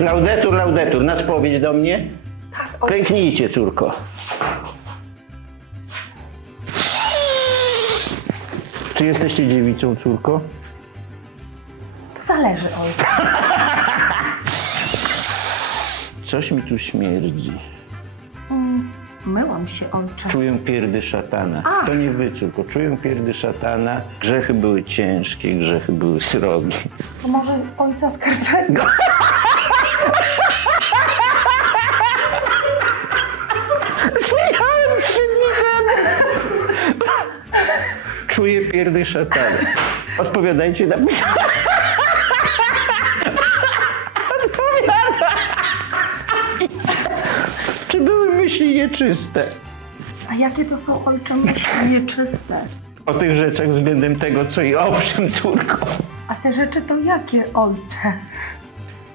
Laudetur, laudetur. Na spowiedź do mnie. Tak. Klęknijcie, córko. Czy jesteście dziewicą, córko? To zależy, ojcze. Coś mi tu śmierdzi. Myłam się, ojcze. Czuję pierdy szatana. To nie wy, córko. Czuję pierdy szatana. Grzechy były ciężkie, grzechy były srogie. To może ojca skarpetka? Zmieniałem przednicem. Czuję pierdy szatana. Odpowiadajcie na pytanie. Nieczyste? A jakie to są, ojcze, myśli nieczyste? O tych rzeczach względem tego, co i owszem, córko. A te rzeczy to jakie, ojcze?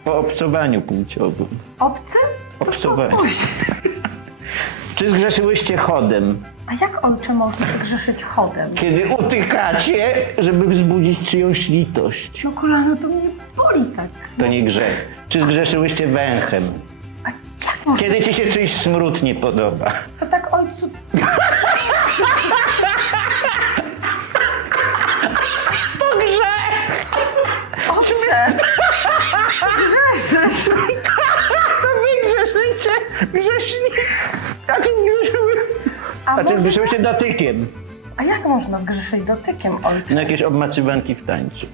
Po obcowaniu płciowym. Obce? To Obcowanie. spójrz. Czy zgrzeszyłyście chodem, A jak, ojcze, można grzeszyć chodem? kiedy utykacie, żeby wzbudzić czyjąś litość? No kolano to mnie boli tak. To nie grzech. Czy zgrzeszyłyście węchem? Kiedy ci się czyjś smród nie podoba? To tak, ojcu... To grzech! Ojcze! Grzeszysz! To wy grzeszycie! Grzeszni! Czy grzeszyły? A, A czy może... zgrzeszyłyście dotykiem? A jak można zgrzeszyć dotykiem, ojcze? Na jakieś obmacywanki w tańcu?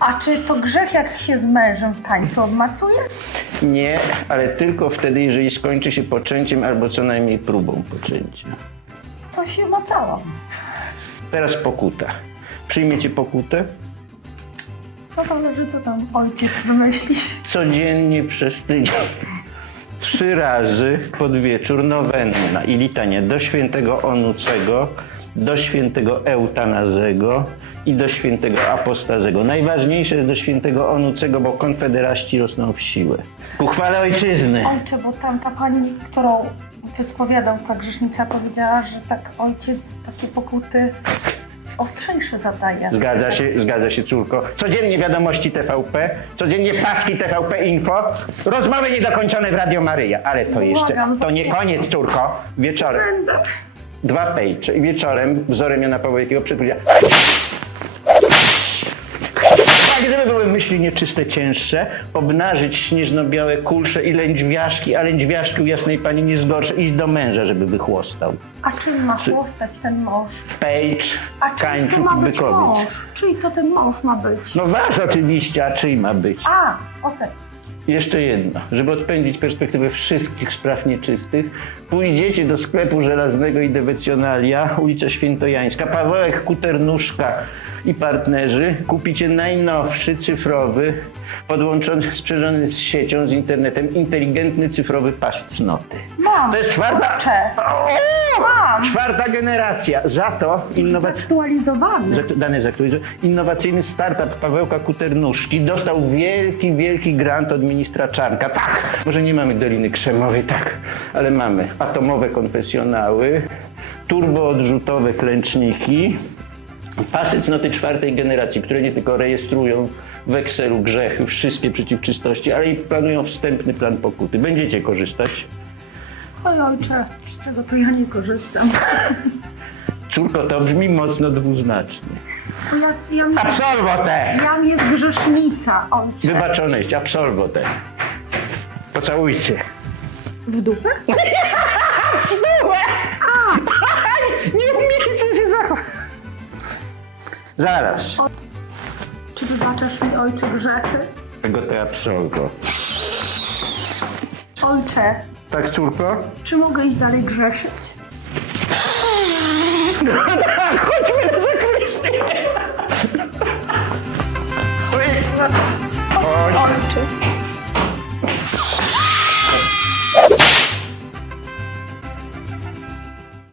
A czy to grzech, jak się z mężem w tańcu obmacuje? Nie, ale tylko wtedy, jeżeli skończy się poczęciem albo co najmniej próbą poczęcia. To się macałam. Teraz pokuta. Przyjmiecie pokutę? To zależy, co tam ojciec wymyśli. Codziennie przez tydzień. Trzy razy pod wieczór nowenna i litania do świętego Onucego, do świętego Eutanazego i do świętego Apostazego. Najważniejsze jest do świętego Onucego, bo konfederaści rosną w siłę. Ku chwale ojczyzny. Ojcze, bo tam ta pani, którą wyspowiadał ta grzesznica, powiedziała, że tak ojciec takie pokuty ostrzejsze zadaje. Zgadza się, zgadza się, córko. Codziennie wiadomości TVP, codziennie paski TVP Info, rozmowy niedokończone w Radio Maryja. Ale to jeszcze, Błagam, to nie koniec, córko. Wieczorem. Będę. Dwa pejcze. I wieczorem wzorem Jana Pawła II przepowiedziała. Tak, gdyby były myśli nieczyste, cięższe, obnażyć śnieżno-białe kulsze i lędźwiaszki, a lędźwiaszki u jasnej pani nie zgorsze, iść do męża, żeby wychłostał. A czym ma chłostać ten mąż? Pejcz, Kańczuk i Bykowicz. mąż? Czyj to ten mąż ma być? No wasz oczywiście, a czyj ma być? A, o Jeszcze jedno, żeby odpędzić perspektywę wszystkich spraw nieczystych, pójdziecie do sklepu żelaznego i dewecjonalia, ulica Świętojańska, Pawełek Kuternuszka i partnerzy, kupicie najnowszy cyfrowy, podłączony, sprzężony z siecią, z internetem, inteligentny cyfrowy pas cnoty. Mam. To jest czwarta, Kurczę. o, Mam. czwarta generacja. Za to innowacyjny Zaktualizowany. Zak- dane zaktualizowane. Innowacyjny startup Pawełka Kuternuszki dostał wielki, wielki grant od ministra Czarnka. Tak, może nie mamy Doliny Krzemowej, tak, ale mamy atomowe konfesjonały, turboodrzutowe klęczniki, pasy cnoty czwartej generacji, które nie tylko rejestrują w Excelu grzechy, wszystkie przeciwczystości, ale i planują wstępny plan pokuty. Będziecie korzystać? Oj ojcze, z czego to ja nie korzystam? Córko, to brzmi mocno dwuznacznie. Ja, ja, mi- Absolwotę! jam jest grzesznica, ojcze. Wybaczoność, absolwotę. Pocałujcie. W dupę? Nie umiecie się zachować. Zaraz. Czy wybaczasz mi, ojcze, grzechy? Tego te absolwo. Ojcze, Tak, córko? czy mogę iść dalej grzeszyć? chodźmy na zakrysty. Chodź. Chodź.